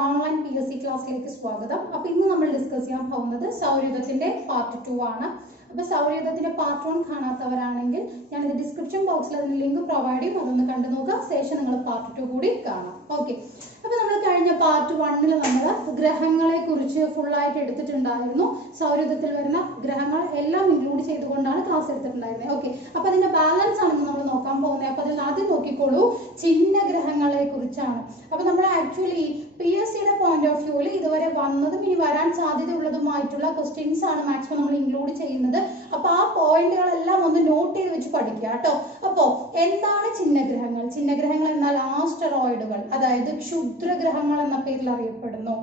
Online P S C ക്ലാസ്സിലേക്ക് സ്വാഗതം. അപ്പൊ ഇന്ന് നമ്മൾ ഡിസ്കസ് ചെയ്യാൻ പോകുന്നത് സൗരയുധത്തിന്റെ പാർട്ട് ടു ആണ്. അപ്പൊ സൗരയുധത്തിന്റെ പാർട്ട് വൺ കാണാത്തവരാണെങ്കിൽ ഞാൻ ഇത് ഡിസ്ക്രിപ്ഷൻ ബോക്സിൽ അതിന് ലിങ്ക് പ്രൊവൈഡ് ചെയ്യും. അതൊന്ന് കണ്ടു നോക്കുക. ശേഷം നിങ്ങൾ പാർട്ട് ടു കൂടി കാണാം. ഓക്കെ അപ്പൊ നമ്മൾ കഴിഞ്ഞ പാർട്ട് വണ്ണിൽ നമ്മൾ ഗ്രഹങ്ങളെ കുറിച്ച് ഫുൾ ആയിട്ട് എടുത്തിട്ടുണ്ടായിരുന്നു. സൗരയുധത്തിൽ വരുന്ന ഗ്രഹങ്ങൾ എല്ലാം ഇൻക്ലൂഡ് ചെയ്തുകൊണ്ടാണ് ക്ലാസ് എടുത്തിട്ടുണ്ടായിരുന്നത് ഓക്കെ അപ്പൊ അതിന്റെ ബാലൻസ് ആണെന്ന് നമ്മൾ നോക്കാൻ പോകുന്നത് അപ്പൊ അതിൽ ആദ്യം നോക്കിക്കോളൂ. ചിഹ്ന ഗ്രഹങ്ങളെ കുറിച്ചാണ് അപ്പൊ നമ്മൾ ആക്ച്വലി പി എസ് സിയുടെ പോയിന്റ് ഓഫ് വ്യൂവിൽ ഇതുവരെ വന്നതും ഇനി വരാൻ സാധ്യതയുള്ളതുമായിട്ടുള്ള ക്വസ്റ്റ്യൻസ് ആണ് മാക്സിമം നമ്മൾ ഇൻക്ലൂഡ് ചെയ്യുന്നത്. അപ്പൊ ആ പോയിന്റുകളെല്ലാം ഒന്ന് നോട്ട് ചെയ്ത് വെച്ച് പഠിക്കുക കേട്ടോ. അപ്പോ എന്താണ് ചിഹ്നഗ്രഹങ്ങൾ? ചിഹ്നഗ്രഹങ്ങൾ എന്നാൽ ആസ്റ്ററോയിഡുകൾ അതായത് ക്ഷുദ്രഗ്രഹങ്ങൾ എന്ന പേരിൽ അറിയപ്പെടുന്നു.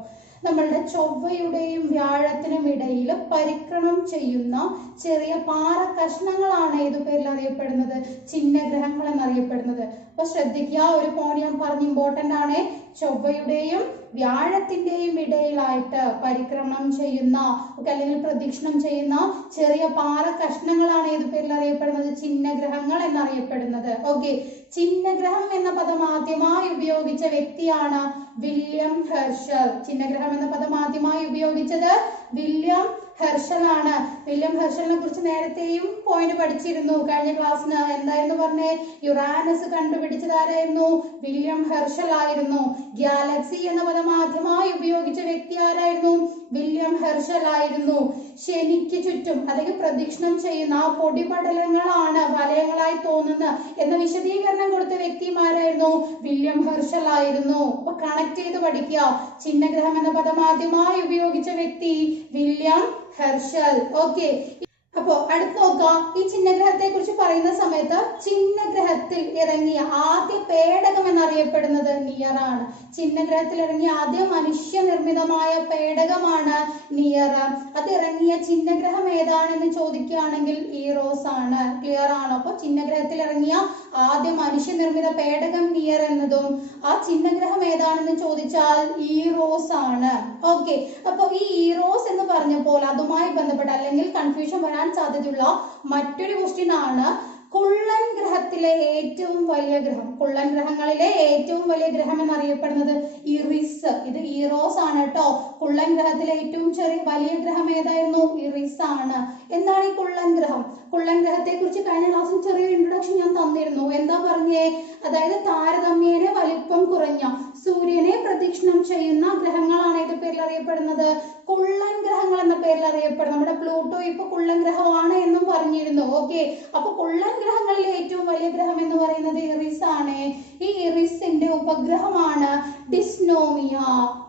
നമ്മളുടെ ചൊവ്വയുടെയും വ്യാഴത്തിനും ഇടയിൽ പരിക്രമം ചെയ്യുന്ന ചെറിയ പാറ കഷ്ണങ്ങളാണ് ഏതു പേരിൽ അറിയപ്പെടുന്നത്? ചിഹ്നഗ്രഹങ്ങൾ എന്നറിയപ്പെടുന്നത്. അപ്പൊ ശ്രദ്ധിക്കുക ഒരു പോയിന്റ് ഞാൻ പറഞ്ഞ് ഇമ്പോർട്ടന്റ് ആണ്. ചൊവ്വയുടെയും വ്യാഴത്തിന്റെയും ഇടയിലായിട്ട് പരിക്രമണം ചെയ്യുന്ന അല്ലെങ്കിൽ പ്രദക്ഷിണം ചെയ്യുന്ന ചെറിയ പാറ കഷ്ണങ്ങളാണ് ഏത് പേരിൽ അറിയപ്പെടുന്നത്? ചിഹ്നഗ്രഹങ്ങൾ എന്നറിയപ്പെടുന്നത്. ഓക്കെ ചിഹ്നഗ്രഹം എന്ന പദം ആദ്യമായി ഉപയോഗിച്ച വ്യക്തിയാണ് വില്യം ഹെർഷൽ. ചിഹ്നഗ്രഹം എന്ന പദം ആദ്യമായി ഉപയോഗിച്ചത് വില്യം ഹെർഷൽ ആണ്. വില്യം ഹെർഷലിനെ കുറിച്ച് നേരത്തെയും പോയിന്റ് പഠിച്ചിരുന്നു. കഴിഞ്ഞ ക്ലാസ്സിന് എന്തായിരുന്നു പറഞ്ഞേ? യുറാനസ് കണ്ടുപിടിച്ചത് ആരായിരുന്നു? വില്യം ഹെർഷൽ ആയിരുന്നു. ഗാലക്സി എന്ന പദം ആദ്യമായി ഉപയോഗിച്ച വ്യക്തി ആരായിരുന്നു? വില്യം ഹെർഷൽ ആയിരുന്നു ശനിക്ക് ചുറ്റും അല്ലെങ്കിൽ പ്രദക്ഷിണം ചെയ്യുന്ന ആ പൊടിപടലങ്ങളാണ് വലയങ്ങളായി തോന്നുന്ന എന്ന വിശദീകരണം കൊടുത്ത വ്യക്തിമാരായിരുന്നു. വില്യം ഹർഷൽ ആയിരുന്നു അപ്പൊ കണക്ട് ചെയ്ത് പഠിക്കുക. ചിഹ്നഗ്രഹം എന്ന പദം ആദ്യമായി ഉപയോഗിച്ച വ്യക്തി വില്യം ഹർഷൽ. ഓക്കെ അപ്പോ അടുത്ത് നോക്കാം. ഈ ചിഹ്നഗ്രഹത്തെ കുറിച്ച് പറയുന്ന സമയത്ത് ചിഹ്നഗ്രഹത്തിൽ ഇറങ്ങിയ ആദ്യ പേടകം എന്നറിയപ്പെടുന്നത് നിയർ ആണ് ചിഹ്നഗ്രഹത്തിൽ ഇറങ്ങിയ ആദ്യ മനുഷ്യ മനുഷ്യനിർമ്മിതമായ പേടകമാണ് നിയർ അത് ഇറങ്ങിയ ചിഹ്നഗ്രഹം ഏതാണെന്ന് ചോദിക്കുകയാണെങ്കിൽ ഈറോസ് ആണ്. ക്ലിയർ ആണ്? അപ്പൊ ചിഹ്നഗ്രഹത്തിൽ ഇറങ്ങിയ ആദ്യ മനുഷ്യ നിർമ്മിത പേടകം നിയർ എന്നതും ആ ചിഹ്നഗ്രഹം ഏതാണെന്ന് ചോദിച്ചാൽ ഈറോസ് ആണ്. ഓക്കെ അപ്പൊ ഈ ഈറോസ് എന്ന് പറഞ്ഞപ്പോൾ അതുമായി ബന്ധപ്പെട്ട അല്ലെങ്കിൽ കൺഫ്യൂഷൻ വരാൻ സാധ്യതയുള്ള മറ്റൊരു ക്വസ്റ്റ്യൻ ആണ് കുള്ളൻ ഗ്രഹത്തിലെ ഏറ്റവും വലിയ ഗ്രഹം. കുള്ളൻ ഗ്രഹങ്ങളിലെ ഏറ്റവും വലിയ ഗ്രഹം എന്നറിയപ്പെടുന്നത് ഇറിസ്. ഇത് ഈറോസ് ആണ് കേട്ടോ. കുള്ളൻ ഗ്രഹത്തിലെ ഏറ്റവും ചെറിയ വലിയ ഗ്രഹം ഏതായിരുന്നു? ഇറിസ് ആണ്. എന്താണ് ഈ കുള്ളൻ ഗ്രഹം? കുള്ളൻ ഗ്രഹത്തെ കുറിച്ച് കഴിഞ്ഞ ക്ലാസ്സിൽ ചെറിയൊരു ഇൻട്രൊഡക്ഷൻ ഞാൻ തന്നിരുന്നു. എന്താ പറഞ്ഞേ? അതായത് താരതമ്യേന വലിപ്പം കുറഞ്ഞ സൂര്യനെ പ്രദക്ഷിണം ചെയ്യുന്ന ഗ്രഹങ്ങളാണ് അറിയപ്പെടുന്നത് കുള്ളൻ ഗ്രഹങ്ങൾ എന്ന പേരിൽ അറിയപ്പെടുന്നത് നമ്മുടെ പ്ലൂട്ടോ ഇപ്പൊ കുള്ളൻ ഗ്രഹമാണ് എന്നും പറഞ്ഞിരുന്നു. ഓക്കെ അപ്പൊ കുള്ളൻ ഗ്രഹങ്ങളിൽ ഏറ്റവും വലിയ ഗ്രഹം എന്ന് പറയുന്നത് ഇറിസ് ആണ്. ഈ ഇറിസിന്റെ ഉപഗ്രഹമാണ് ഡിസ്നോമിയ.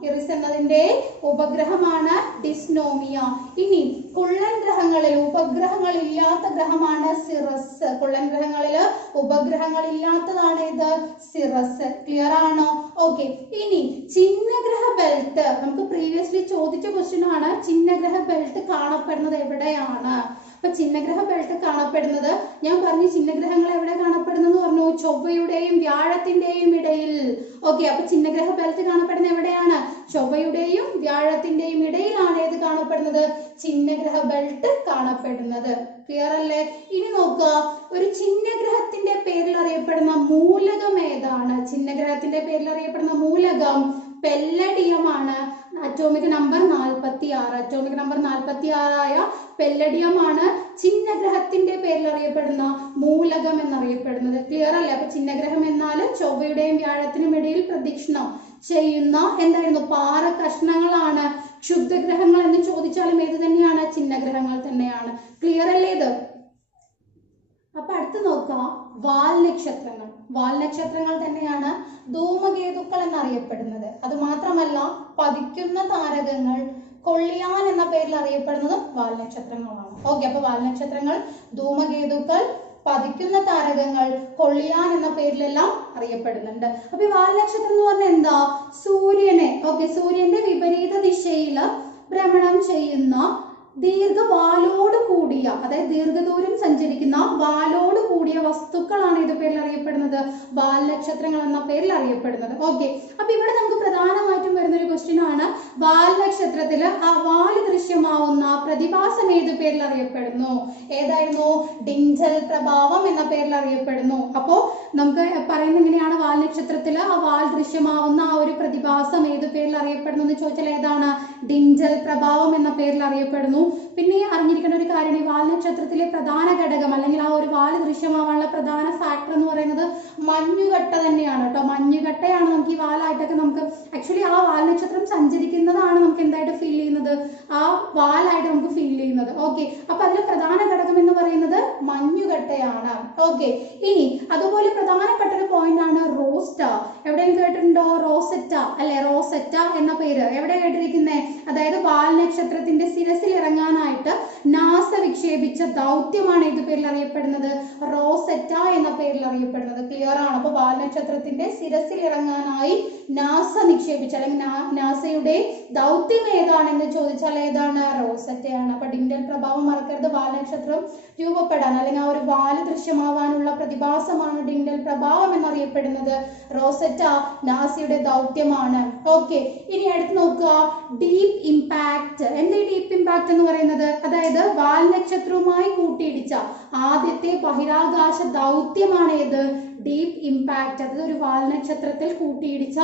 ഇറിസ് എന്നതിന്റെ ഉപഗ്രഹമാണ് ഡിസ്നോമിയ. ഇനി കുള്ളൻ ഗ്രഹങ്ങളിൽ ഉപഗ്രഹങ്ങൾ ഇല്ലാത്ത ഗ്രഹമാണ് സിറസ്. കുള്ളൻ ഗ്രഹങ്ങളിൽ ഉപഗ്രഹങ്ങൾ ഇല്ലാത്തതാണ് ഇത് സിറസ്. ക്ലിയർ ആണോ? ഓക്കെ ഇനി ചിഹ്നഗ്രഹ ബെൽറ്റ്. നമുക്ക് പ്രീവിയസ്ലി ചോദിച്ച ക്വസ്റ്റ്യൻ ആണ് ചിഹ്നഗ്രഹ ബെൽറ്റ് കാണപ്പെടുന്നത് എവിടെയാണ്? അപ്പൊ ചിഹ്നഗ്രഹ ബെൽറ്റ് കാണപ്പെടുന്നത് ഞാൻ പറഞ്ഞു ചിഹ്നഗ്രഹങ്ങൾ എവിടെ കാണപ്പെടുന്നത് പറഞ്ഞു? ചൊവ്വയുടെയും വ്യാഴത്തിന്റെയും ഇടയിൽ. ഓക്കെ അപ്പൊ ചിഹ്നഗ്രഹ ബെൽറ്റ് കാണപ്പെടുന്നത് എവിടെയാണ്? ചൊവ്വയുടെയും വ്യാഴത്തിന്റെയും ഇടയിലാണ് ഏത് കാണപ്പെടുന്നത്. ചിഹ്നഗ്രഹ ബെൽറ്റ് കാണപ്പെടുന്നത്. ക്ലിയർ അല്ലേ? ഇനി നോക്കുക ഒരു ചിഹ്നഗ്രഹത്തിന്റെ പേരിൽ അറിയപ്പെടുന്ന മൂലകം ഏതാണ്? ചിഹ്നഗ്രഹത്തിന്റെ പേരിൽ അറിയപ്പെടുന്ന മൂലകം പെല്ലഡിയമാണ് അറ്റോമിക് നമ്പർ നാൽപ്പത്തി ആറ് അറ്റോമിക് നമ്പർ നാൽപ്പത്തി ആറായ പെല്ലഡിയമാണ് ചിഹ്നഗ്രഹത്തിന്റെ പേരിൽ അറിയപ്പെടുന്ന മൂലകം എന്നറിയപ്പെടുന്നത്. ക്ലിയർ അല്ലേ? അപ്പൊ ചിഹ്നഗ്രഹം എന്നാൽ ചൊവ്വയുടെയും വ്യാഴത്തിനും ഇടയിൽ പ്രദക്ഷിണം ചെയ്യുന്ന എന്തായിരുന്നു? പാറ കഷ്ണങ്ങളാണ്. ക്ഷുദ്രഗ്രഹങ്ങൾ എന്ന് ചോദിച്ചാലും ഏത് തന്നെയാണ്? ചിഹ്നഗ്രഹങ്ങൾ തന്നെയാണ്. ക്ലിയർ അല്ലേ ഇത്? അപ്പൊ അടുത്ത് നോക്കാം. വാൽ നക്ഷത്രങ്ങൾ വാൽ നക്ഷത്രങ്ങൾ തന്നെയാണ് ധൂമകേതുക്കൾ എന്നറിയപ്പെടുന്നത്. അത് മാത്രമല്ല പതിക്കുന്ന താരകങ്ങൾ കൊള്ളിയാൻ എന്ന പേരിൽ അറിയപ്പെടുന്നതും വാൽ നക്ഷത്രങ്ങളാണ് ഓക്കെ അപ്പൊ വാൽ നക്ഷത്രങ്ങൾ ധൂമകേതുക്കൾ പതിക്കുന്ന താരകങ്ങൾ കൊള്ളിയാൻ എന്ന പേരിലെല്ലാം അറിയപ്പെടുന്നുണ്ട്. അപ്പൊ ഈ വാൽ നക്ഷത്രം എന്ന് പറഞ്ഞാൽ എന്താ? സൂര്യനെ. ഓക്കെ സൂര്യന്റെ വിപരീത ദിശയിൽ ഭ്രമണം ചെയ്യുന്ന ദീർഘവാലോട് കൂടിയ അതായത് ദീർഘദൂരം സഞ്ചരിക്കുന്ന വാലോട് കൂടിയ വസ്തുക്കളാണ് ഇത് പേരിൽ അറിയപ്പെടുന്നത് വാൽ നക്ഷത്രങ്ങൾ എന്ന പേരിൽ അറിയപ്പെടുന്നത് ഓക്കെ അപ്പൊ ഇവിടെ നമുക്ക് പ്രധാനമായിട്ടും വരുന്ന ഒരു ക്വസ്റ്റ്യൻ ആണ്. വാൽ നക്ഷത്രത്തിൽ ആ വാൽ ദൃശ്യമാവുന്ന പ്രതിഭാസം ഏത് പേരിൽ അറിയപ്പെടുന്നു ഏതായിരുന്നു? ഡിഞ്ചൽ പ്രഭാവം എന്ന പേരിൽ അറിയപ്പെടുന്നു അപ്പോ നമുക്ക് പറയുന്ന എങ്ങനെയാണ്? വാൽ നക്ഷത്രത്തിൽ ആ വാൽ ദൃശ്യമാവുന്ന ആ ഒരു പ്രതിഭാസം ഏത് പേരിൽ അറിയപ്പെടുന്നു എന്ന് ചോദിച്ചാൽ ഏതാണ്? ഡിഞ്ചൽ പ്രഭാവം എന്ന പേരിൽ അറിയപ്പെടുന്നു Então, പിന്നെ അറിഞ്ഞിരിക്കേണ്ട ഒരു കാര്യമാണ് ഈ വാൽ നക്ഷത്രത്തിലെ പ്രധാന ഘടകം അല്ലെങ്കിൽ ആ ഒരു വാൽ ദൃശ്യമാവാനുള്ള പ്രധാന ഫാക്ടർ എന്ന് പറയുന്നത് മഞ്ഞുകട്ട തന്നെയാണ് കേട്ടോ. മഞ്ഞുകട്ടയാണ് നമുക്ക് ഈ വാലായിട്ടൊക്കെ നമുക്ക് ആക്ച്വലി ആ വാൽ നക്ഷത്രം സഞ്ചരിക്കുന്നതാണ് നമുക്ക് എന്തായിട്ട് ഫീൽ ചെയ്യുന്നത്? ആ വാലായിട്ട് നമുക്ക് ഫീൽ ചെയ്യുന്നത്. ഓക്കെ അപ്പൊ അതിലെ പ്രധാന ഘടകം എന്ന് പറയുന്നത് മഞ്ഞുകട്ടയാണ്. ഓക്കെ ഇനി അതുപോലെ പ്രധാനപ്പെട്ട ഒരു പോയിന്റ് ആണ് റോസ്റ്റ. എവിടെയും കേട്ടിട്ടുണ്ടോ? റോസെറ്റ അല്ലെ? റോസെറ്റ എന്ന പേര്. എവിടെ കേട്ടിരിക്കുന്നേ? അതായത് വാൽ നക്ഷത്രത്തിന്റെ ശിരസിൽ ഇറങ്ങാനായിട്ട് നാസ വിക്ഷേപിച്ച ദൗത്യമാണ് ഏത് പേരിൽ അറിയപ്പെടുന്നത്. റോസെറ്റ എന്ന പേരിൽ അറിയപ്പെടുന്നത്. ക്ലിയർ ആണ്. അപ്പൊ വാൽനക്ഷത്രത്തിന്റെ ശിരസിൽ ഇറങ്ങാനായി നാസ നിക്ഷേപിച്ച അല്ലെങ്കിൽ നാസയുടെ ദൗത്യം ഏതാണെന്ന് ചോദിച്ചാൽ ഏതാണ്? റോസെറ്റയാണ്. അപ്പൊ ഡിൻഡൽ പ്രഭാവം മറക്കരുത്. വാൽനക്ഷത്രം രൂപപ്പെടാൻ അല്ലെങ്കിൽ ആ ഒരു വാൽ ദൃശ്യമാവാനുള്ള പ്രതിഭാസമാണ് ഡിൻഡൽ പ്രഭാവം എന്നറിയപ്പെടുന്നത്. റോസറ്റ നാസയുടെ ദൗത്യമാണ്. ഓക്കെ. ഇനി അടുത്ത് നോക്കുക. ഡീപ് ഇമ്പാക്ട് എന്താ ഡീപ് ഇമ്പാക്ട് എന്ന് പറയുന്നത്? അതായത് വാൽ നക്ഷത്രവുമായി കൂട്ടിയിടിച്ച ആദ്യത്തെ ബഹിരാകാശ ദൗത്യമാണ് ഏത്? ഡീപ് ഇമ്പാക്ട് അതായത് ഒരു വാൽനക്ഷത്രത്തിൽ കൂട്ടിയിടിച്ച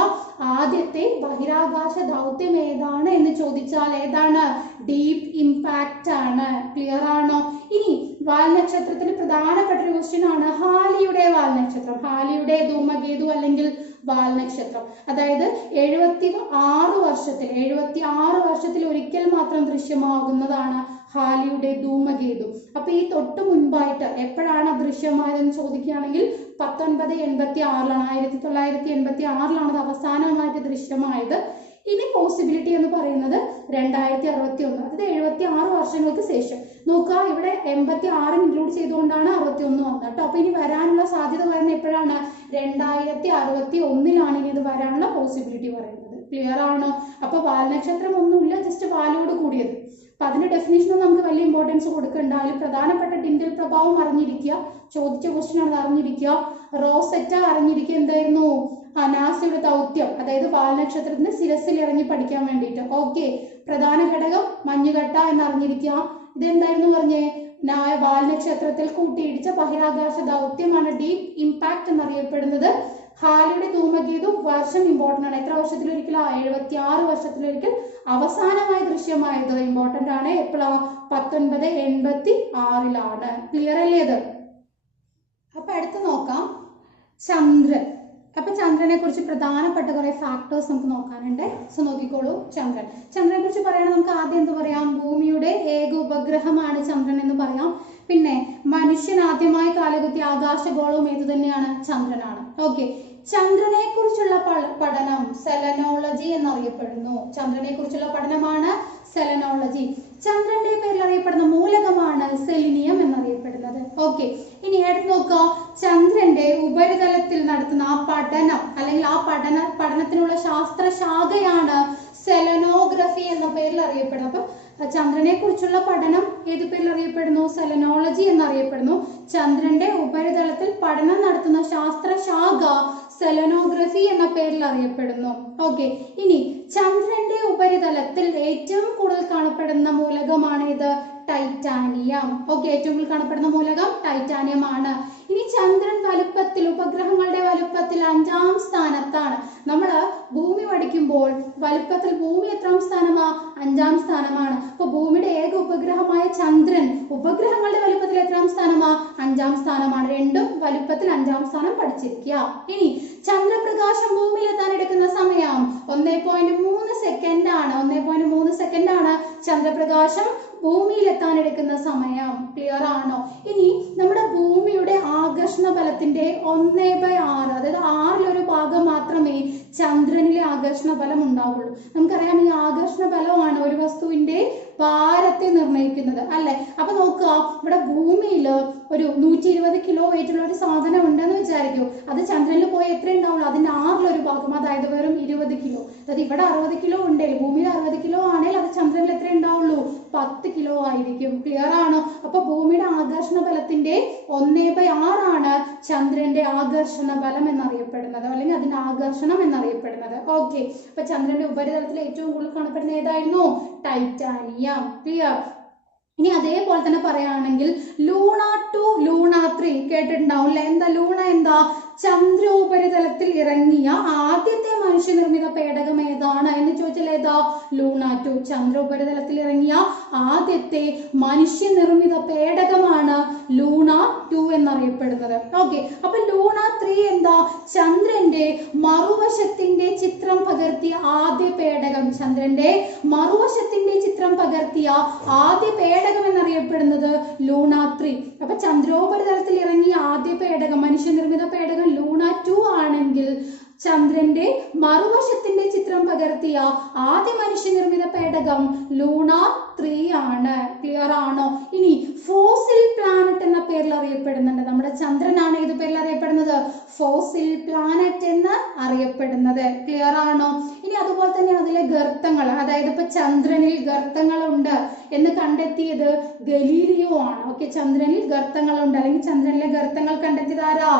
ആദ്യത്തെ ബഹിരാകാശ ദൗത്യം ഏതാണ് എന്ന് ചോദിച്ചാൽ ഏതാണ്? ഡീപ് ഇമ്പാക്റ്റ് ആണ്. ക്ലിയർ ആണോ? ഇനി വാൽനക്ഷത്രത്തിന് പ്രധാനപ്പെട്ട ഒരു ക്വസ്റ്റ്യൻ ആണ്. ഹാലിയുടെ വാൽനക്ഷത്രം ഹാലിയുടെ ധൂമകേതു അല്ലെങ്കിൽ വാൽനക്ഷത്രം അതായത് എഴുപത്തി ആറ് വർഷത്തിൽ എഴുപത്തി ആറ് വർഷത്തിൽ ഒരിക്കൽ മാത്രം ദൃശ്യമാകുന്നതാണ് ഹാലിയുടെ ധൂമകേതു അപ്പൊ ഈ തൊട്ട് മുൻപായിട്ട് എപ്പോഴാണ് ദൃശ്യമായതെന്ന് ചോദിക്കുകയാണെങ്കിൽ പത്തൊൻപത് എൺപത്തി ആറിലാണ് ആയിരത്തി തൊള്ളായിരത്തി എൺപത്തി ആറിലാണ് അത് അവസാനമായിട്ട് ദൃശ്യമായത്. ഇനി പോസിബിലിറ്റി എന്ന് പറയുന്നത് രണ്ടായിരത്തി അറുപത്തി ഒന്ന് അതായത് എഴുപത്തി ആറ് വർഷങ്ങൾക്ക് ശേഷം. നോക്കുക ഇവിടെ എൺപത്തി ആറ് ഇൻക്ലൂഡ് ചെയ്തുകൊണ്ടാണ് അറുപത്തി ഒന്ന് വന്നത് കേട്ടോ. അപ്പൊ ഇനി വരാനുള്ള സാധ്യത വരുന്ന എപ്പോഴാണ്? രണ്ടായിരത്തി അറുപത്തി ഒന്നിലാണ് ഇനി ഇത് വരാനുള്ള പോസിബിലിറ്റി പറയുന്നത്. ക്ലിയർ ആണോ? അപ്പൊ വാൽനക്ഷത്രം ഒന്നുമില്ല ജസ്റ്റ് വാലോട് കൂടിയത്. അപ്പൊ അതിന്റെ ഡെഫിനേഷനും നമുക്ക് വലിയ ഇമ്പോർട്ടൻസ് കൊടുക്കേണ്ട. അതിൽ പ്രധാനപ്പെട്ട ഡിൻഡൽ പ്രഭാവം അറിഞ്ഞിരിക്കുക ചോദിച്ച ക്വസ്റ്റ്യൻ ആണ് അറിഞ്ഞിരിക്കുക. റോസെറ്റ അറിഞ്ഞിരിക്കുക എന്തായിരുന്നു? അനാസയുടെ ദൗത്യം അതായത് വാൽനക്ഷത്രത്തിന്റെ ശിരസിൽ ഇറങ്ങി പഠിക്കാൻ വേണ്ടിയിട്ട്. ഓക്കെ പ്രധാന ഘടകം മഞ്ഞുകട്ട എന്ന് അറിഞ്ഞിരിക്കുക ഇതെന്തായിരുന്നു പറഞ്ഞേ? വാൽനക്ഷത്രത്തിൽ കൂട്ടിയിടിച്ച ബഹിരാകാശ ദൗത്യമാണ് ഡീപ് ഇമ്പാക്ട് എന്നറിയപ്പെടുന്നത്. ഹാലിയുടെ ധൂമഗീതു വർഷം ഇമ്പോർട്ടന്റ് ആണ്. എത്ര വർഷത്തിലൊരിക്കൽ എഴുപത്തി ആറ് വർഷത്തിലൊരിക്കൽ അവസാനമായി ദൃശ്യമായത് ഇമ്പോർട്ടന്റ് ആണ്. എപ്പോഴാ? പത്തൊൻപത് എൺപത്തി ആറിലാണ് ക്ലിയർ അല്ലേ ഇത്? അപ്പൊ അടുത്ത് നോക്കാം. ചന്ദ്രൻ. അപ്പൊ ചന്ദ്രനെ കുറിച്ച് പ്രധാനപ്പെട്ട കുറെ ഫാക്ടേഴ്സ് നമുക്ക് നോക്കാനുണ്ട്. സോ നോക്കിക്കോളൂ ചന്ദ്രൻ. ചന്ദ്രനെ കുറിച്ച് പറയുകയാണെങ്കിൽ നമുക്ക് ആദ്യം എന്ത് പറയാം? ഭൂമിയുടെ ഏക ഉപഗ്രഹമാണ് ചന്ദ്രൻ എന്ന് പറയാം. പിന്നെ മനുഷ്യൻ ആദ്യമായി കാലുകുത്തിയ ആകാശഗോളവും ഏതു തന്നെയാണ്? ചന്ദ്രനാണ്. ഓക്കെ ചന്ദ്രനെ കുറിച്ചുള്ള പഠനം സെലനോളജി എന്നറിയപ്പെടുന്നു. ചന്ദ്രനെ കുറിച്ചുള്ള പഠനമാണ് സെലനോളജി. ചന്ദ്രന്റെ പേരിൽ അറിയപ്പെടുന്ന മൂലകമാണ് സെലിനിയം എന്നറിയപ്പെടുന്നത്. ഓക്കെ ഇനി എടുത്ത് നോക്കുക. ചന്ദ്രന്റെ ഉപരിതലത്തിൽ നടത്തുന്ന ആ പഠനം അല്ലെങ്കിൽ ആ പഠന പഠനത്തിനുള്ള ശാസ്ത്ര ശാഖയാണ് സെലനോഗ്രഫി എന്ന പേരിൽ അറിയപ്പെടുന്നത്. അപ്പൊ ചന്ദ്രനെ കുറിച്ചുള്ള പഠനം ഏത് പേരിൽ അറിയപ്പെടുന്നു സെലനോളജി എന്നറിയപ്പെടുന്നു. ചന്ദ്രന്റെ ഉപരിതലത്തിൽ പഠനം നടത്തുന്ന ശാസ്ത്ര ശാഖ സെലനോഗ്രഫി എന്ന പേരിൽ അറിയപ്പെടുന്നു. ഓക്കെ ഇനി ചന്ദ്രന്റെ ഉപരിതലത്തിൽ ഏറ്റവും കൂടുതൽ കാണപ്പെടുന്ന മൂലകമാണ് ഇത്? ടൈറ്റാനിയം ഓക്കെ ഏറ്റവും കൂടുതൽ കാണപ്പെടുന്ന മൂലകം ടൈറ്റാനിയം ആണ്. ഇനി ചന്ദ്രൻ വലുപ്പത്തിൽ ഉപഗ്രഹങ്ങളുടെ വലുപ്പത്തിൽ അഞ്ചാം സ്ഥാനത്താണ്. നമ്മൾ ഭൂമി പഠിക്കുമ്പോൾ വലുപ്പത്തിൽ ഭൂമി എത്രാം സ്ഥാനമാ? അഞ്ചാം സ്ഥാനമാണ്. അപ്പൊ ഭൂമിയുടെ ഏക ഉപഗ്രഹമായ ചന്ദ്രൻ ഉപഗ്രഹങ്ങളുടെ വലുപ്പത്തിൽ എത്രാം സ്ഥാനമാ? അഞ്ചാം സ്ഥാനമാണ്. രണ്ടും വലുപ്പത്തിൽ അഞ്ചാം സ്ഥാനം പഠിച്ചിരിക്കുക. ഇനി ചന്ദ്രപ്രകാശം ഭൂമിയിൽ എത്താൻ എടുക്കുന്ന സമയം ഒന്നേ പോയിന്റ് മൂന്ന് സെക്കൻഡ് ആണ്. ഒന്നേ പോയിന്റ് മൂന്ന് സെക്കൻഡ് ആണ് ചന്ദ്രപ്രകാശം എടുക്കുന്ന സമയം ക്ലിയർ ആണോ? ഇനി നമ്മുടെ ഭൂമിയുടെ ആകർഷണ ബലത്തിന്റെ ഒന്നേ ബൈ ആറ് അതായത് ആറിലൊരു ഭാഗം മാത്രമേ ചന്ദ്രനിലെ ആകർഷണ ബലം ഉണ്ടാവുള്ളൂ. നമുക്കറിയാം ഈ ആകർഷണ ബലമാണ് ഒരു വസ്തുവിന്റെ ഭാരത്തെ നിർണയിക്കുന്നത് അല്ലെ? അപ്പൊ നോക്കുക ഇവിടെ ഭൂമിയിൽ ഒരു നൂറ്റി ഇരുപത് കിലോ വെയിറ്റുള്ള ഒരു സാധനം ഉണ്ടെന്ന് വിചാരിക്കൂ. അത് ചന്ദ്രനിൽ പോയി എത്ര ഉണ്ടാവുള്ളൂ? അതിന്റെ ആറിലൊരു ഭാഗം അതായത് വെറും ഇരുപത് കിലോ അതായത് ഇവിടെ അറുപത് കിലോ ഉണ്ടെങ്കിൽ ഭൂമിയിൽ അറുപത് കിലോ ആണെങ്കിൽ അത് ചന്ദ്രനിൽ എത്ര ഉണ്ടാവുള്ളൂ? പത്ത് കിലോ ആയിരിക്കും. ക്ലിയർ ആണോ? അപ്പൊ ഭൂമിയുടെ ആകർഷണ ബലത്തിന്റെ ഒന്നേ ബൈ ആറാണ് ചന്ദ്രന്റെ ആകർഷണ ബലം എന്നറിയപ്പെടുന്നത് അല്ലെങ്കിൽ അതിന്റെ ആകർഷണം എന്നറിയപ്പെടുന്നത്. ഓക്കെ അപ്പൊ ചന്ദ്രന്റെ ഉപരിതലത്തിൽ ഏറ്റവും കൂടുതൽ കാണപ്പെടുന്ന ഏതായിരുന്നു? ടൈറ്റാനിയം ക്ലിയർ ഇനി അതേപോലെ തന്നെ പറയുകയാണെങ്കിൽ ലൂണ ടു ലൂണ ത്രീ കേട്ടിട്ടുണ്ടാവും അല്ലെ എന്താ ലൂണ എന്താ? ചന്ദ്രോപരിതലത്തിൽ ഇറങ്ങിയ ആദ്യത്തെ മനുഷ്യനിർമ്മിത പേടകം ഏതാണ്? എന്ന് ചോദിച്ചാൽ ഏതാ? ലൂണ ടു ചന്ദ്രോപരിതലത്തിൽ ഇറങ്ങിയ ആദ്യത്തെ മനുഷ്യനിർമ്മിത പേടകമാണ് ലൂണ ടു എന്നറിയപ്പെടുന്നത്. ഓക്കെ. അപ്പൊ ലൂണ ത്രീ എന്താ? ചന്ദ്രന്റെ മറുവശത്തിന്റെ ചിത്രം പകർത്തിയ ആദ്യ പേടകം ചന്ദ്രന്റെ മറുവശത്തിന്റെ ചിത്രം പകർത്തിയ ആദ്യ പേടകം എന്നറിയപ്പെടുന്നത് ലൂണ ത്രീ അപ്പൊ ചന്ദ്രോപരിതലത്തിൽ ഇറങ്ങിയ ആദ്യ പേടകം മനുഷ്യനിർമ്മിത പേടകം ലൂണ ടു ആണെങ്കിൽ ചന്ദ്രന്റെ മറുവശത്തിന്റെ ചിത്രം പകർത്തിയ ആദ്യ മനുഷ്യനിർമ്മിത പേടകം ലൂണ ത്രീ ആണ്. ക്ലിയർ ആണോ? ഇനി ഫോസിൽ പ്ലാനറ്റ് എന്ന പേരിൽ അറിയപ്പെടുന്നുണ്ട്. നമ്മുടെ ചന്ദ്രനാണ് ഏത് പേരിൽ അറിയപ്പെടുന്നത്? ഫോസിൽ പ്ലാനറ്റ് എന്ന് അറിയപ്പെടുന്നത്. ക്ലിയർ ആണോ? ഇനി അതുപോലെ തന്നെ അതിലെ ഗർത്തങ്ങൾ അതായത് ഇപ്പൊ ചന്ദ്രനിൽ ഗർത്തങ്ങളുണ്ട് എന്ന് കണ്ടെത്തിയത് ഗലീലിയോ ആണ്. ഓക്കെ ചന്ദ്രനിൽ ഗർത്തങ്ങളുണ്ട്. അല്ലെങ്കിൽ ചന്ദ്രനിലെ ഗർത്തങ്ങൾ കണ്ടെത്തിയത് ആരാ?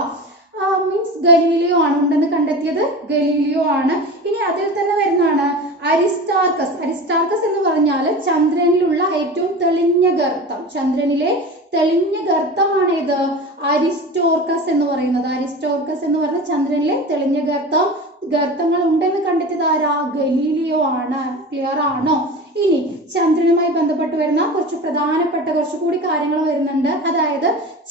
മീൻസ് ഗലീലിയോ ആണ് ഉണ്ടെന്ന് കണ്ടെത്തിയത്. ഗലീലിയോ ആണ്. ഇനി അതിൽ തന്നെ വരുന്നതാണ് അരിസ്റ്റാർക്കസ്. അരിസ്റ്റാർക്കസ് എന്ന് പറഞ്ഞാൽ ചന്ദ്രനിലുള്ള ഏറ്റവും തെളിഞ്ഞ ഗർത്തം. ചന്ദ്രനിലെ തെളിഞ്ഞ ഗർത്തമാണ് ഇത് അരിസ്റ്റോർക്കസ് എന്ന് പറയുന്നത്. അരിസ്റ്റോർക്കസ് എന്ന് പറഞ്ഞ ചന്ദ്രനിലെ തെളിഞ്ഞ ഗർത്തം. ഗർത്തങ്ങൾ ഉണ്ടെന്ന് കണ്ടെത്തിയത് ആരാ? ഗലീലിയോ ആണ്. ക്ലിയർ ആണോ? ഇനി ചന്ദ്രനുമായി ബന്ധപ്പെട്ട് വരുന്ന കുറച്ച് പ്രധാനപ്പെട്ട കുറച്ചുകൂടി കാര്യങ്ങൾ വരുന്നുണ്ട്. അതായത്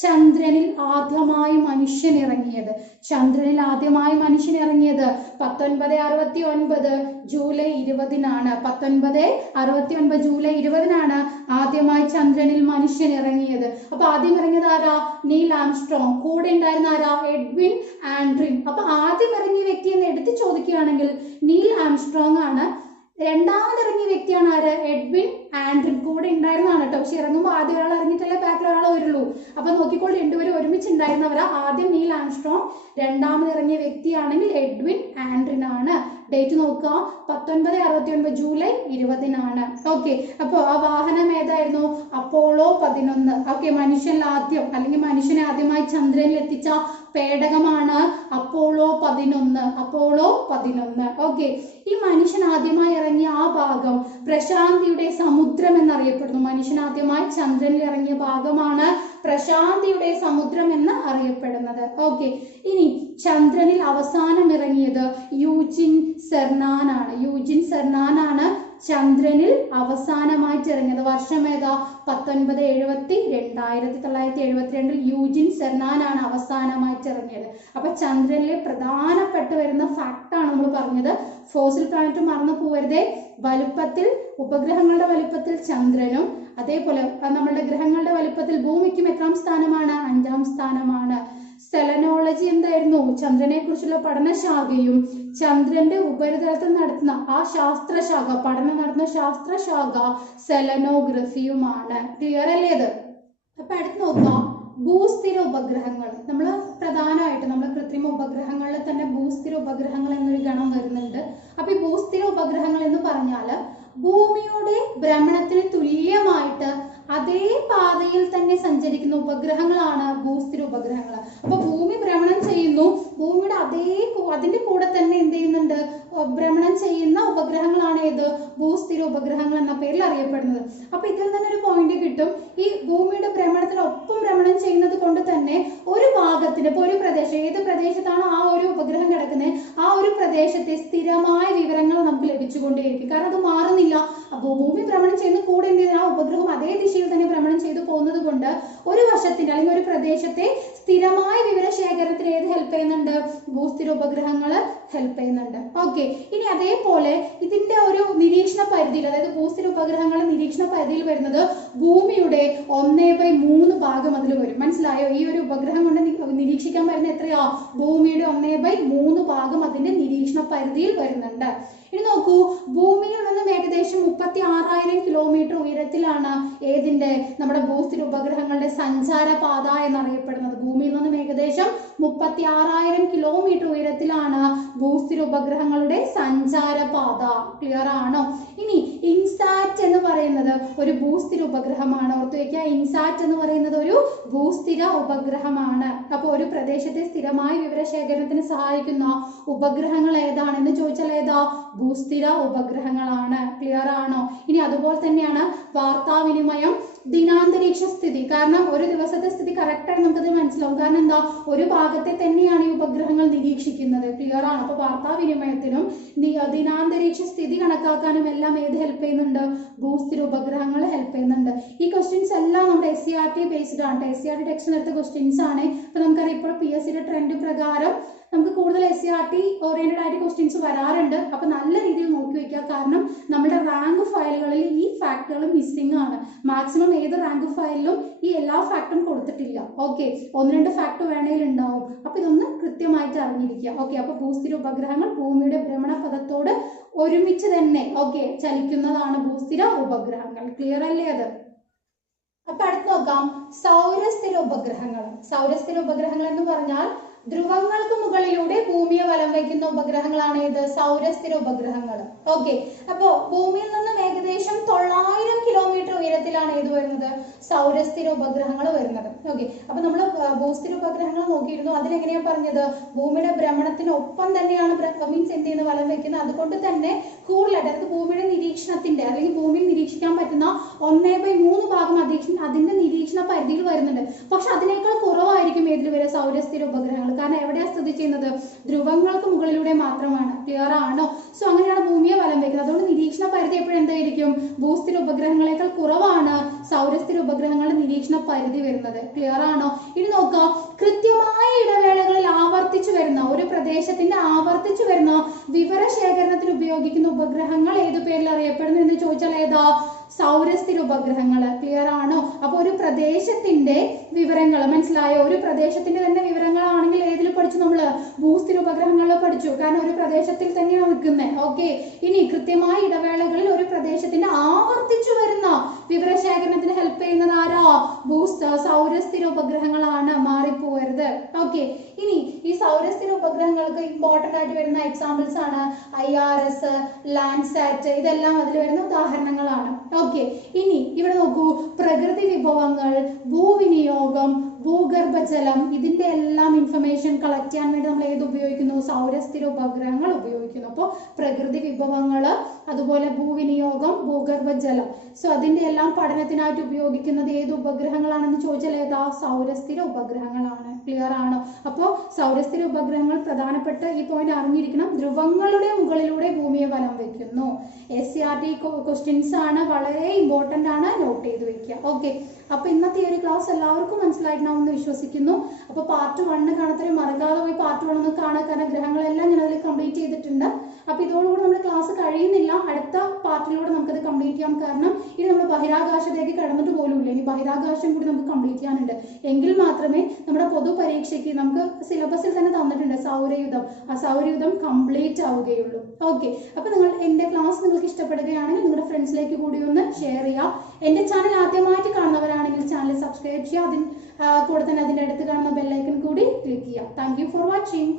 ചന്ദ്രനിൽ ആദ്യമായി മനുഷ്യൻ ഇറങ്ങിയത്. ചന്ദ്രനിൽ ആദ്യമായി മനുഷ്യൻ ഇറങ്ങിയത് പത്തൊൻപത് അറുപത്തി ഒൻപത് ജൂലൈ ഇരുപതിനാണ്. പത്തൊൻപത് അറുപത്തി ഒൻപത് ജൂലൈ ഇരുപതിനാണ് ആദ്യമായി ചന്ദ്രനിൽ മനുഷ്യൻ ഇറങ്ങിയത്. അപ്പൊ ആദ്യം ഇറങ്ങിയത് ആരാ? Neil Armstrong. കൂടെ ഉണ്ടായിരുന്ന ആരാ? Edwin Aldrin. അപ്പൊ ആദ്യം ഇറങ്ങിയ വ്യക്തി എന്ന് എടുത്ത് ചോദിക്കുകയാണെങ്കിൽ നീൽ ആംസ്ട്രോങ് ആണ് രണ്ടാമത് ഇറങ്ങിയ വ്യക്തിയാണ് ആര്? Edwin Aldrin. കൂടെ ഉണ്ടായിരുന്നതാണ് കേട്ടോ. പക്ഷെ ഇറങ്ങുമ്പോൾ ആദ്യം ഒരാൾ ഇറങ്ങിയിട്ടല്ലേ ബാക്കിൽ ഒരാൾ വരുള്ളൂ. അപ്പൊ നോക്കിക്കോൾ രണ്ടുപേരും ഒരുമിച്ച് ഉണ്ടായിരുന്നവരാ ആദ്യം നീൽ ആംസ്ട്രോങ് രണ്ടാമത് ഇറങ്ങിയ വ്യക്തിയാണെങ്കിൽ എഡ്വിൻ ആൻഡ്രിൻ ആണ് ഡേറ്റ് നോക്കുക. പത്തൊൻപത് അറുപത്തി ഒൻപത് ജൂലൈ ഇരുപതിനാണ്. ഓക്കെ. അപ്പോൾ ആ വാഹനം ഏതായിരുന്നു? അപ്പോളോ പതിനൊന്ന്. ഓക്കെ മനുഷ്യനിൽ ആദ്യം അല്ലെങ്കിൽ മനുഷ്യനെ ആദ്യമായി ചന്ദ്രനിൽ എത്തിച്ച പേടകമാണ് അപ്പോളോ പതിനൊന്ന് അപ്പോളോ പതിനൊന്ന്. ഓക്കെ ഈ മനുഷ്യൻ ആദ്യമായി ഇറങ്ങിയ ആ ഭാഗം പ്രശാന്തിയുടെ സമുദ്രം എന്നറിയപ്പെടുന്നു. മനുഷ്യൻ ആദ്യമായി ചന്ദ്രനിൽ ഇറങ്ങിയ ഭാഗമാണ് പ്രശാന്തിയുടെ സമുദ്രം എന്ന് അറിയപ്പെടുന്നത്. ഓക്കെ ഇനി ചന്ദ്രനിൽ അവസാനം ഇറങ്ങിയത് യൂജിൻ സെർനാനാണ്. യൂജിൻ സെർനാനാണ് ചന്ദ്രനിൽ അവസാനമായി ഇറങ്ങിയത് വർഷം ഏതാ? പത്തൊൻപത് എഴുപത്തി രണ്ടായിരത്തി തൊള്ളായിരത്തി എഴുപത്തിരണ്ടിൽ യൂജിൻ സെർനാനാണ് അവസാനമായി ഇറങ്ങിയത് അപ്പൊ ചന്ദ്രനിലെ പ്രധാനപ്പെട്ട് വരുന്ന ഫാക്ടാണ് നമ്മൾ പറഞ്ഞത്. ഫോസിൽ പ്ലാനറ്റ് മറന്നു പോവരുതേ. വലുപ്പത്തിൽ ഉപഗ്രഹങ്ങളുടെ വലുപ്പത്തിൽ ചന്ദ്രനും അതേപോലെ നമ്മളുടെ ഗ്രഹങ്ങളുടെ വലുപ്പത്തിൽ ഭൂമിക്കും എത്രാം സ്ഥാനമാണ്? അഞ്ചാം സ്ഥാനമാണ്. സെലനോളജി എന്തായിരുന്നു? ചന്ദ്രനെ കുറിച്ചുള്ള പഠനശാഖയും ചന്ദ്രന്റെ ഉപരിതലത്തിൽ നടത്തുന്ന ആ ശാസ്ത്രശാഖ പഠനം നടത്തുന്ന ശാസ്ത്രശാഖ സെലനോഗ്രഫിയുമാണ്. ക്ലിയർ അല്ലേ ഇത്? അപ്പൊ അടുത്ത് നോക്കാം ഭൂസ്ഥിര ഉപഗ്രഹങ്ങൾ. നമ്മൾ പ്രധാനമായിട്ട് നമ്മൾ കൃത്രിമ ഉപഗ്രഹങ്ങളിൽ തന്നെ ഭൂസ്ഥിര ഉപഗ്രഹങ്ങൾ എന്നൊരു ഗണം വരുന്നുണ്ട്. അപ്പൊ ഈ ഭൂസ്ഥിര ഉപഗ്രഹങ്ങൾ എന്ന് പറഞ്ഞാൽ ഭൂമിയുടെ ഭ്രമണത്തിന് തുല്യമായിട്ട് അതേ പാതയിൽ തന്നെ സഞ്ചരിക്കുന്ന ഉപഗ്രഹങ്ങളാണ് ഭൂസ്ഥിര ഉപഗ്രഹങ്ങൾ. അപ്പൊ ഭൂമി ഭ്രമണം ചെയ്യുന്നു. ഭൂമിയുടെ അതേ അതിന്റെ കൂടെ തന്നെ എന്ത് ചെയ്യുന്നുണ്ട്? ഭ്രമണം ചെയ്യുന്ന ഉപഗ്രഹങ്ങളാണ് ഏത്? ഭൂസ്ഥിര ഉപഗ്രഹങ്ങൾ എന്ന പേരിൽ അറിയപ്പെടുന്നത്. അപ്പൊ ഇതിൽ തന്നെ ഒരു പോയിന്റ് കിട്ടും. ഈ ഭൂമിയുടെ ഭ്രമണത്തിനൊപ്പം ഭ്രമണം ചെയ്യുന്നത് കൊണ്ട് തന്നെ ഒരു ഭാഗത്തിന് ഇപ്പൊ ഒരു പ്രദേശം ഏത് പ്രദേശത്താണ് ആ ഒരു ഉപഗ്രഹം കിടക്കുന്നത്? ആ ഒരു പ്രദേശത്തെ സ്ഥിരമായ നമുക്ക് കാരണം അത് മാറുന്നില്ല. അപ്പോൾ ഭൂമി ഭ്രമണം ചെയ്യുന്ന കൂടെ എന്ത് ചെയ്യുന്ന ആ ഉപഗ്രഹം അതേ ദിശയിൽ തന്നെ ഭ്രമണം ചെയ്തു പോകുന്നത് കൊണ്ട് ഒരു വശത്തിന്റെ അല്ലെങ്കിൽ ഒരു പ്രദേശത്തെ സ്ഥിരമായ വിവരശേഖരണത്തിന് ഏത് ഹെൽപ്പ് ചെയ്യുന്നുണ്ട്? ഭൂസ്ഥിര ഉപഗ്രഹങ്ങൾ ഹെൽപ്പ് ചെയ്യുന്നുണ്ട്. ഓക്കെ ഇനി അതേപോലെ ഇതിന്റെ ഒരു നിരീക്ഷണ പരിധിയിൽ അതായത് ഭൂസ്ഥിര ഉപഗ്രഹങ്ങളുടെ നിരീക്ഷണ പരിധിയിൽ വരുന്നത് ഭൂമിയുടെ ഒന്നേ ബൈ മൂന്ന് ഭാഗം അതിൽ വരും. മനസ്സിലായോ? ഈ ഒരു ഉപഗ്രഹം കൊണ്ട് നിരീക്ഷിക്കാൻ വരുന്ന എത്രയാ? ഭൂമിയുടെ ഒന്നേ ബൈ മൂന്ന് ഭാഗം അതിന്റെ നിരീക്ഷണ പരിധിയിൽ വരുന്നുണ്ട്. ഇനി നോക്കൂ ഭൂമിയിൽ നിന്നും ഏകദേശം മുപ്പത്തി ആറായിരം കിലോമീറ്റർ ഉയരത്തിലാണ് ഏതിന്റെ നമ്മുടെ ഭൂസ്ഥിര ഉപഗ്രഹങ്ങളുടെ സഞ്ചാര പാത എന്നറിയപ്പെടുന്നത്. ഭൂമിയിൽ നിന്നും ഏകദേശം മുപ്പത്തി ആറായിരം കിലോമീറ്റർ ഉയരത്തിലാണ് ഭൂസ്ഥിര ഉപഗ്രഹങ്ങളുടെ സഞ്ചാര പാത. ക്ലിയർ ആണോ? ഇനി ഇൻസാറ്റ് എന്ന് പറയുന്നത് ഒരു ഭൂസ്ഥിര ഉപഗ്രഹമാണ്. ഓർത്തു വെക്കുക ഇൻസാറ്റ് എന്ന് പറയുന്നത് ഒരു ഭൂസ്ഥിര ഉപഗ്രഹമാണ്. അപ്പോൾ ഒരു പ്രദേശത്തെ സ്ഥിരമായ വിവരശേഖരണത്തിന് സഹായിക്കുന്ന ഉപഗ്രഹങ്ങൾ ഏതാണെന്ന് ചോദിച്ചാൽ ഏതാ? ഭൂസ്ഥിര ഉപഗ്രഹങ്ങളാണ്. ക്ലിയർ ആണോ? ഇനി അതുപോലെ തന്നെയാണ് വാർത്താവിനിമയം ദിനാന്തരീക്ഷ സ്ഥിതി. കാരണം ഒരു ദിവസത്തെ സ്ഥിതി കറക്റ്റായിട്ട് നമുക്കത് മനസ്സിലാവും. കാരണം എന്താ? ഒരു ഭാഗത്തെ തന്നെയാണ് ഈ ഉപഗ്രഹങ്ങൾ നിരീക്ഷിക്കുന്നത്. ക്ലിയർ ആണ്? അപ്പൊ വാർത്താവിനിമയത്തിനും ദിനാന്തരീക്ഷ സ്ഥിതി കണക്കാക്കാനും എല്ലാം ഏത് ഹെൽപ്പ് ചെയ്യുന്നുണ്ട്? ഭൂസ്ഥിര ഉപഗ്രഹങ്ങൾ ഹെൽപ്പ് ചെയ്യുന്നുണ്ട്. ഈ ക്വസ്റ്റ്യൻസ് എല്ലാം നമ്മുടെ S C R T based ആണ്. S C R T text എടുത്ത ക്വസ്റ്റ്യൻസ് ആണ്. അപ്പൊ നമുക്കറിയാം ഇപ്പോൾ പി എസ് സിയുടെ ട്രെൻഡ് പ്രകാരം നമുക്ക് കൂടുതൽ S C R T oriented ആയിട്ട് ക്വസ്റ്റ്യൻസ് വരാറുണ്ട്. അപ്പൊ നല്ല രീതിയിൽ നോക്കി വെക്കുക. കാരണം നമ്മുടെ റാങ്ക് ഫയലുകളിൽ ഈ ഫാക്ടുകൾ മിസ്സിംഗ് ആണ്. മാക്സിമം ഏത് റാങ്ക് ഫയലിലും ഈ എല്ലാ ഫാക്ടറും കൊടുത്തിട്ടില്ല. ഓക്കെ ഒന്ന് രണ്ട് ഫാക്ടർ വേണേൽ ഉണ്ടാവും അപ്പൊ ഇതൊന്ന് കൃത്യമായിട്ട് അറിഞ്ഞിരിക്കുക. ഓക്കെ അപ്പൊ ഭൂസ്ഥിര ഉപഗ്രഹങ്ങൾ ഭൂമിയുടെ ഭ്രമണപഥത്തോട് ഒരുമിച്ച് തന്നെ ഓക്കെ ചലിക്കുന്നതാണ് ഭൂസ്ഥിര ഉപഗ്രഹങ്ങൾ. ക്ലിയർ അല്ലേ അത്? അപ്പൊ അടുത്ത് നോക്കാം. സൗരസ്ഥിര ഉപഗ്രഹങ്ങൾ. സൗരസ്ഥിര ഉപഗ്രഹങ്ങൾ എന്ന് പറഞ്ഞാൽ ധ്രുവങ്ങൾക്ക് മുകളിലൂടെ ഭൂമിയെ വലം വയ്ക്കുന്ന ഉപഗ്രഹങ്ങളാണ് ഏത് സൗരസ്ഥിര ഉപഗ്രഹങ്ങൾ. ഓക്കെ അപ്പോ ഭൂമിയിൽ നിന്നും ഏകദേശം തൊള്ളായിരം കിലോമീറ്റർ ഉയരത്തിലാണ് ഇത് വരുന്നത്? സൗരസ്ഥിര ഉപഗ്രഹങ്ങൾ വരുന്നത്. ഓക്കെ അപ്പൊ നമ്മൾ ഭൂസ്ഥിര ഉപഗ്രഹങ്ങൾ നോക്കിയിരുന്നു. അതിലെങ്ങനെയാ പറഞ്ഞത്? ഭൂമിയുടെ ഭ്രമണത്തിനൊപ്പം തന്നെയാണ് മീൻസ് എന്ത് ചെയ്യുന്നത്? വലം വെക്കുന്നത് അതുകൊണ്ട് തന്നെ കൂടുതലായിട്ട് അതായത് ഭൂമിയുടെ നിരീക്ഷണത്തിന്റെ അല്ലെങ്കിൽ ഭൂമിയിൽ നിരീക്ഷിക്കാൻ പറ്റുന്ന ഒന്നേ ബൈ മൂന്ന് ഭാഗം അതിന്റെ നിരീക്ഷണ പരിധിയിൽ വരുന്നുണ്ട്. പക്ഷെ അതിനേക്കാൾ കുറവായിരിക്കും ഏതിൽ വരെ സൗരസ്ഥിര ഉപഗ്രഹങ്ങൾ കാരണം എവിടെയാ സ്ഥിതി ചെയ്യുന്നത്? ധ്രുവങ്ങൾക്ക് മുകളിലൂടെ മാത്രമാണ്. ക്ലിയർ ആണോ? സോ അങ്ങനെയാണ് ഭൂമിയെ വലം വെക്കുന്നത്. അതുകൊണ്ട് നിരീക്ഷണ പരിധി എപ്പോഴും എന്തായിരിക്കും? ഭൂസ്ഥിര ഉപഗ്രഹങ്ങളെക്കാൾ കുറവാണ് സൗരസ്ഥിര ഉപഗ്രഹങ്ങളുടെ നിരീക്ഷണ പരിധി വരുന്നത്. ക്ലിയർ ആണോ? ഇനി നോക്കാം. കൃത്യമായ ഇടവേളകളിൽ ആവർത്തിച്ചു വരുന്ന ഒരു പ്രദേശത്തിന്റെ ആവർത്തിച്ചു വരുന്ന വിവര വിവരശേഖരണത്തിന് ഉപയോഗിക്കുന്ന ഉപഗ്രഹങ്ങൾ ഏതു പേരിൽ അറിയപ്പെടുന്നു എന്ന് ചോദിച്ചാൽ ഏതാ? സൗരസ്ഥിര ഉപഗ്രഹങ്ങൾ. ക്ലിയർ ആണോ? അപ്പൊ ഒരു പ്രദേശത്തിന്റെ വിവരങ്ങൾ മനസ്സിലായോ? ഒരു പ്രദേശത്തിന്റെ തന്നെ വിവരങ്ങളാണെങ്കിൽ ഏതിൽ പഠിച്ചു നമ്മൾ? ഭൂസ്ഥിര ഉപഗ്രഹങ്ങളിൽ പഠിച്ചു. കാരണം ഒരു പ്രദേശത്തിൽ തന്നെയാണ് നിൽക്കുന്നത് ഓക്കെ ഇനി കൃത്യമായ ഇടവേളകളിൽ ഒരു പ്രദേശത്തിന്റെ ആവർത്തിച്ചു വരുന്ന വിവരശേഖരണത്തിന് ഹെൽപ്പ് ചെയ്യുന്നത് ആരാ? ഭൂസ്ഥ സൗരസ്ഥിര ഉപഗ്രഹങ്ങളാണ്. മാറിപ്പോവരുത് ഓക്കെ ഇനി ഈ സൗരസ്ഥിര ഉപഗ്രഹങ്ങൾക്ക് ഇമ്പോർട്ടന്റ് ആയിട്ട് വരുന്ന എക്സാമ്പിൾസ് ആണ് ഐ ആർ എസ് ലാൻഡ്സാറ്റ് ഇതെല്ലാം അതിൽ വരുന്ന ഉദാഹരണങ്ങളാണ്. ഓക്കെ ഇനി ഇവിടെ നോക്കൂ. പ്രകൃതി വിഭവങ്ങൾ ഭൂവിനിയോഗം ഭൂഗർഭജലം ഇതിന്റെ എല്ലാം ഇൻഫർമേഷൻ കളക്ട് ചെയ്യാൻ വേണ്ടി നമ്മൾ ഏത് ഉപയോഗിക്കുന്നു? സൗരസ്ഥിര ഉപഗ്രഹങ്ങൾ ഉപയോഗിക്കുന്നു. അപ്പോൾ പ്രകൃതി വിഭവങ്ങൾ അതുപോലെ ഭൂവിനിയോഗം ഭൂഗർഭജലം സോ അതിന്റെ എല്ലാം പഠനത്തിനായിട്ട് ഉപയോഗിക്കുന്നത് ഏത് ഉപഗ്രഹങ്ങളാണെന്ന് ചോദിച്ചാൽ ഏതാ? സൗരസ്ഥിര ഉപഗ്രഹങ്ങളാണ്. ക്ലിയർ ആണോ? അപ്പോൾ സൗരസ്ഥിര ഉപഗ്രഹങ്ങൾ പ്രധാനപ്പെട്ട ഈ പോയിന്റ് അറിഞ്ഞിരിക്കണം. ധ്രുവങ്ങളുടെ മുകളിലൂടെ ഭൂമിയെ വലം വെക്കുന്നു. S C R T questions ആണ്. വളരെ ഇമ്പോർട്ടന്റ് ആണ്. നോട്ട് ചെയ്ത് വെക്കുക. ഓക്കെ അപ്പൊ ഇന്നത്തെ ഈ ഒരു ക്ലാസ് എല്ലാവർക്കും മനസ്സിലായിട്ടുണ്ടാവും എന്ന് വിശ്വസിക്കുന്നു. അപ്പൊ പാർട്ട് വണ്ണ് കാണാത്തവരെ മറക്കാതെ പോയി പാർട്ട് വൺ ഒന്ന് കാണുക. കാരണം ഗ്രഹങ്ങളെല്ലാം ഞാൻ അതിൽ കംപ്ലീറ്റ് ചെയ്തിട്ടുണ്ട്. അപ്പൊ ഇതോടുകൂടി നമ്മുടെ ക്ലാസ് കഴിയുന്നില്ല. അടുത്ത പാർട്ടിലൂടെ നമുക്കത് കംപ്ലീറ്റ് ചെയ്യാം. കാരണം ഇനി നമ്മൾ ബഹിരാകാശത്തേക്ക് കടന്നിട്ട് പോലും ഇല്ല ഇനി ബഹിരാകാശം കൂടി നമുക്ക് കംപ്ലീറ്റ് ചെയ്യാനുണ്ട്. എങ്കിൽ മാത്രമേ നമ്മുടെ പൊതു പരീക്ഷയ്ക്ക് നമുക്ക് സിലബസിൽ തന്നെ തന്നിട്ടുണ്ട് സൗരയുധം. ആ സൗരയുധം കംപ്ലീറ്റ് ആവുകയുള്ളൂ. ഓക്കെ അപ്പൊ നിങ്ങൾ എന്റെ ക്ലാസ് നിങ്ങൾക്ക് ഇഷ്ടപ്പെടുകയാണെങ്കിൽ നിങ്ങളുടെ ഫ്രണ്ട്സിലേക്ക് കൂടി ഒന്ന് ഷെയർ ചെയ്യാം എന്റെ ചാനൽ ആദ്യമായിട്ട് കാണുന്നവരാണെങ്കിൽ ചാനൽ സബ്സ്ക്രൈബ് ചെയ്യുക. അതിന് കൂടെ തന്നെ അതിന്റെ അടുത്ത് കാണുന്ന ബെല്ലൈക്കൺ കൂടി ക്ലിക്ക് ചെയ്യുക. Thank for watching